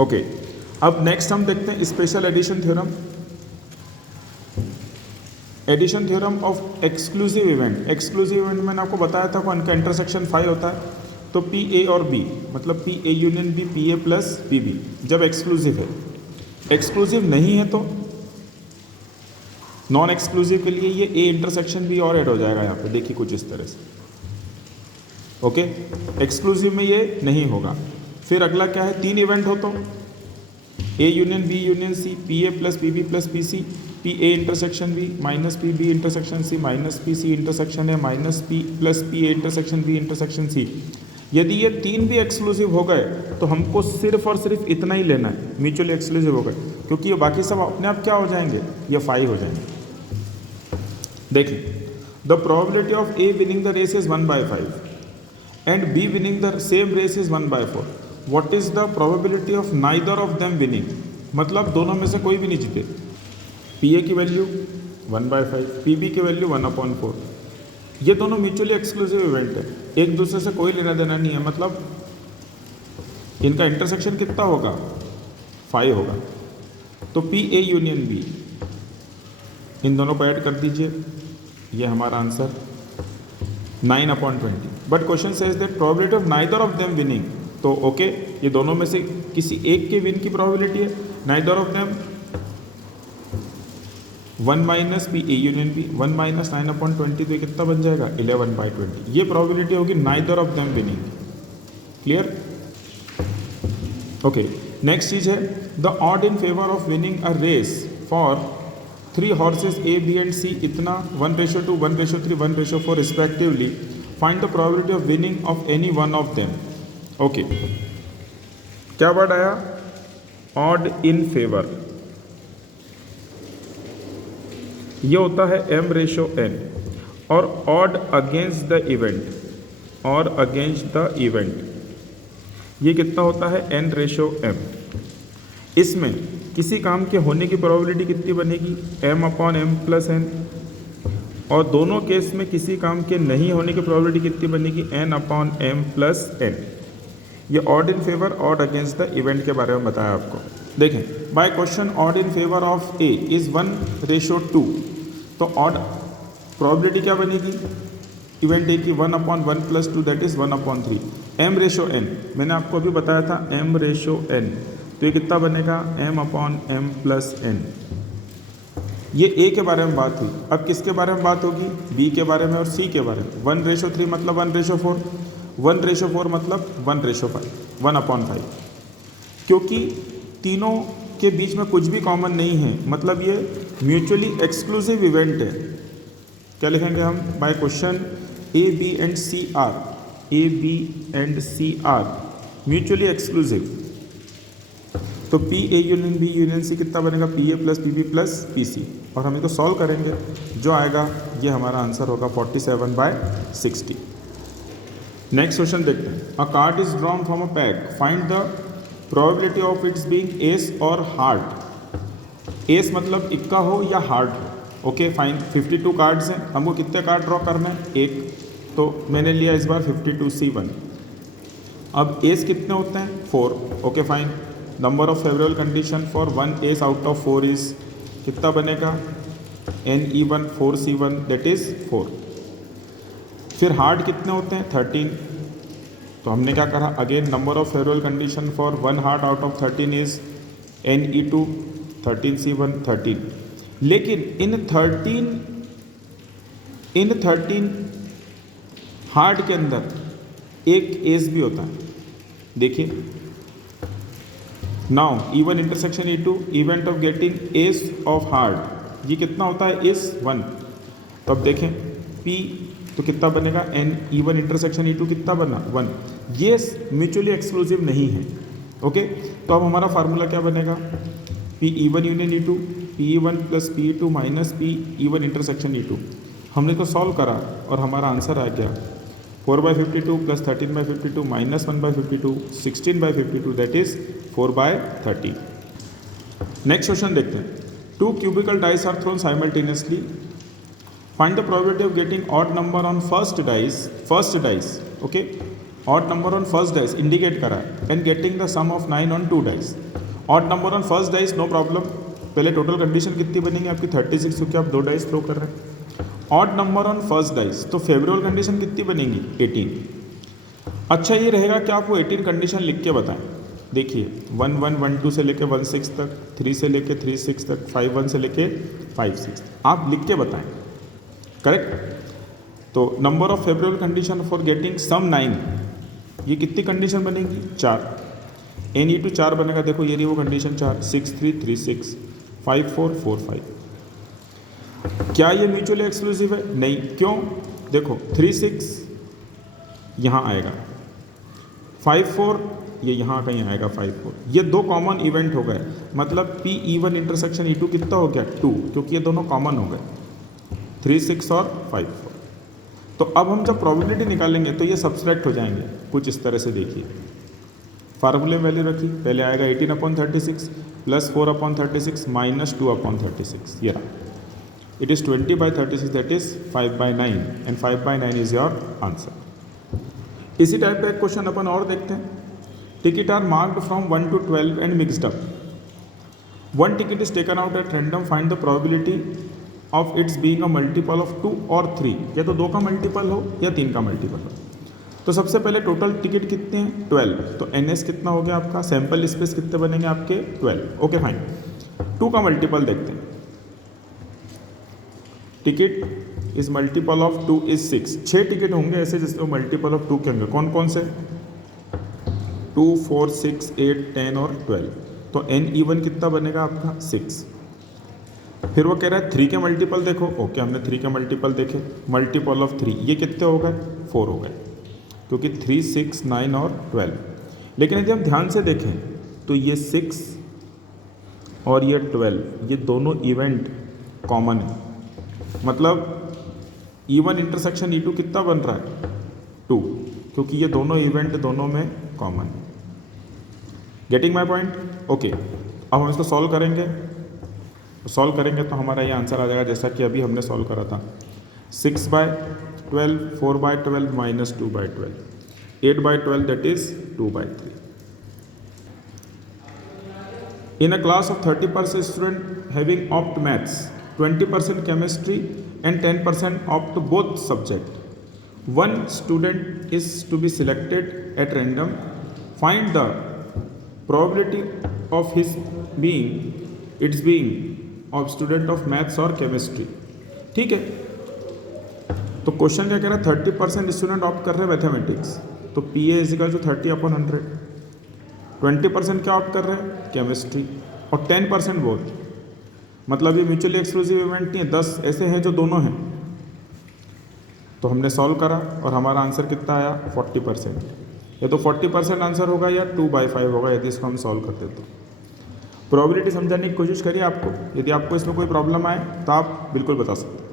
Okay, अब next हम देखते हैं special addition theorem. Addition theorem of exclusive event. Exclusive event मैंने आपको बताया था उनका इंटरसेक्शन 5 होता है। तो पी ए और बी मतलब P A union B, P A plus P B जब एक्सक्लूसिव है। एक्सक्लूसिव नहीं है तो नॉन एक्सक्लूसिव के लिए ये ए इंटरसेक्शन भी और ऐड हो जाएगा यहाँ पे, देखिए कुछ इस तरह से। ओके, एक्सक्लूसिव में ये नहीं होगा। फिर अगला क्या है, 3 इवेंट हो तो A union B union C, P A plus P B plus P C, P A intersection B minus P B intersection C minus P C intersection है minus P plus P A intersection B intersection C. यदि ये 3 भी exclusive हो गए तो हमको सिर्फ और सिर्फ इतना ही लेना है, म्यूचुअली एक्सक्लूसिव हो गए, क्योंकि ये बाकी सब अपने आप क्या हो जाएंगे, ये 5 हो जाएंगे। देखिए, the probability of A winning the race is 1/5 and B winning the same race is 1/4। What is the probability of neither of them winning, मतलब दोनों में से कोई भी नहीं जीते। पी ए की वैल्यू 1/5, पी बी की वैल्यू 1/4। ये दोनों म्यूचुअली एक्सक्लूसिव इवेंट है, एक दूसरे से कोई लेना देना नहीं है, मतलब इनका इंटरसेक्शन कितना होगा, 5 होगा। तो पी ए यूनियन बी, इन दोनों को ऐड कर दीजिए, ये हमारा answer 9/20। But question says that probability of neither of them winning, तो ओके ये दोनों में से किसी एक के विन की प्रोबेबिलिटी है। Neither of them 1 minus P A union B, 1 minus 9/20, तो ये कितना बन जाएगा 11/20। ये प्रोबेबिलिटी होगी neither of them winning. Clear? Okay, next चीज है the odd in favour of winning a race for 3 horses A, B and C इतना 1/2, 1/3, 1/4 respectively. Find the probability of winning of any one of them. Okay, क्या word आया, odd in favour. ये होता है m/n और odd against the event, और against the event ये कितना होता है n/m। इसमें किसी काम के होने की प्रोबेबिलिटी कितनी बनेगी, m/m + n, और दोनों केस में किसी काम के नहीं होने की प्रोबेबिलिटी कितनी बनेगी, n/m + n। ये odd in favour, odd against the event के बारे में बताया आपको। देखें, by question odd in favour of A is 1/2, तो ऑड प्रोबेबिलिटी क्या बनेगी इवेंट ए की, 1/1 + 2 दैट इज़ 1/3। m/n मैंने आपको अभी बताया था, m/n, तो ये कितना बनेगा, m/m + n। ये ए के बारे में बात हुई, अब किसके बारे में बात होगी, बी के बारे में और सी के बारे में। 1/3 मतलब 1/4, 1/4 मतलब 1/5, 1/5। क्योंकि तीनों के बीच में कुछ भी कॉमन नहीं है, मतलब ये म्यूचुअली एक्सक्लूसिव इवेंट है। क्या लिखेंगे हम, by question A B and C are, A B and C are mutually exclusive. तो P A union B union C कितना बनेगा, P A plus P B plus P C, और हम इसको सॉल्व करेंगे, जो आएगा ये हमारा आंसर होगा 47/60। नेक्स्ट क्वेश्चन देखते हैं, अ card is drawn from a pack, find the probability of its being S और हार्ट। एस मतलब इक्का हो या हार्ट हो। ओके फाइन, 52 कार्ड्स हैं, हमको कितने कार्ड ड्रॉ करना है, एक, तो मैंने लिया इस बार 52C1। अब एस कितने होते हैं, 4। Okay fine, number of favourable condition for 1 S out of 4 is कितना बनेगा, NE1 4C1 दैट इज 4। फिर हार्ड कितने होते हैं, 13। तो हमने क्या करा, again number of favourable condition for 1 hard out of 13 is NE2 13C1 13। लेकिन इन 13 हार्ड के अंदर एक एस भी होता है। देखिए, now E1 intersection E2 event of getting S of hard, ये कितना होता है, एस 1। तो अब देखें P तो कितना बनेगा, E1 इंटरसेक्शन E2 कितना बना, 1। ये म्यूचुअली एक्सक्लूसिव नहीं है। ओके, तो अब हमारा फार्मूला क्या बनेगा, PE1 union E2, PE1 + PE2 minus PE1 intersection E2। हमने तो सॉल्व करा और हमारा आंसर आ गया 4/52 + 13/52 minus 1/52 16/52 that is 4/30। Next question देखते हैं, 2 cubical dice are thrown simultaneously. Find the probability of getting odd number on first dice. Okay, odd number on first dice indicate करा है and getting the sum of 9 on 2 dice. Odd number on first dice no problem, पहले total condition कितनी बनेगी आपकी 36 क्योंकि आप 2 dice throw कर रहे हैं। Odd number on first dice तो फेवरेबल कंडीशन कितनी बनेगी 18। अच्छा ये रहेगा कि आपको 18 कंडीशन लिख के बताएं। देखिए 1 1 1 2 से लेके 1 6 तक, 3 से लेके 3 6 तक, 5 1 से लेके 5 6 आप लिख के बताएं, करेक्ट। तो number of favourable condition for getting sum 9, ये कितनी कंडीशन बनेगी 4, एन ई टू 4 बनेगा। देखो ये रही वो कंडीशन 4, 6 3 3 6 5 4 4 5। क्या ये म्यूचुअली एक्सक्लूसिव है? नहीं, क्यों? देखो 3 6 यहाँ आएगा, 5 4 ये यहाँ कहीं आएगा, 5 4 ये दो कॉमन इवेंट हो गए, मतलब पी E1 इंटरसेक्शन E2 कितना हो गया 2, क्योंकि ये दोनों कॉमन हो गए 3 6 और 5 4। तो अब हम जब प्रोबेबिलिटी निकालेंगे तो ये सब्सट्रैक्ट हो जाएंगे कुछ इस तरह से। देखिए फार्मूले में वैल्यू रखी, पहले आएगा 18/36 प्लस 4/36 माइनस 2/36, ये रहा। It is 20/36 that is 5/9 and 5/9 is your answer. इसी टाइप का एक क्वेश्चन अपन और देखते हैं। Ticket are marked from 1 to 12 and mixed up. One ticket is taken out at random, find the probability of its being a multiple of 2 और 3, या तो 2 का मल्टीपल हो या 3 का मल्टीपल हो। तो सबसे पहले टोटल टिकट कितने हैं 12, तो NS कितना हो गया आपका, सैंपल स्पेस कितने बनेंगे आपके 12, ओके फाइन। 2 का मल्टीपल देखते हैं, ticket is multiple of 2 is 6, 6 ticket होंगे ऐसे जिसमें मल्टीपल ऑफ 2 के होंगे, कौन कौन से 2 4 6 8 10 और 12। तो N E1 कितना बनेगा आपका 6। फिर वो कह रहा है 3 के मल्टीपल देखो, ओके हमने 3 के मल्टीपल देखे, मल्टीपल ऑफ 3 ये कितने हो गए 4 हो गए, क्योंकि 3 6 9 और 12। लेकिन यदि हम ध्यान से देखें तो ये 6 और ये 12 ये दोनों इवेंट कॉमन है, मतलब E1 इंटरसेक्शन E2 कितना बन रहा है 2, क्योंकि ये दोनों इवेंट दोनों में कॉमन है। Getting my point? ओके, अब हम इसको सॉल्व करेंगे। तो हमारा ये आंसर आ जाएगा जैसा कि अभी हमने सॉल्व करा था, 6/12 4/12 minus 2/12 8/12 that is 2/3। In a class of 30% student having opt maths, 20% chemistry and 10% opt both subject, one student is to be selected at random. Find the probability of his being of student of maths और chemistry। ठीक है, तो question क्या कह रहा है 30% student opt कर रहे हैं मैथमेटिक्स, तो PA इजिकल टू 30/100। 20% क्या ऑप्ट कर रहे हैं केमिस्ट्री, और 10% बोथ, मतलब ये म्यूचुअली एक्सक्लूसिव इवेंट नहीं है, 10 ऐसे हैं जो दोनों हैं। तो हमने सॉल्व करा और हमारा आंसर कितना आया 40%, या तो 40% आंसर होगा या 2/5 होगा यदि इसको हम सॉल्व करते तो। प्रोबेबिलिटी समझाने की कोशिश करिए आपको, यदि आपको इसमें कोई प्रॉब्लम आए तो आप बिल्कुल बता सकते हैं।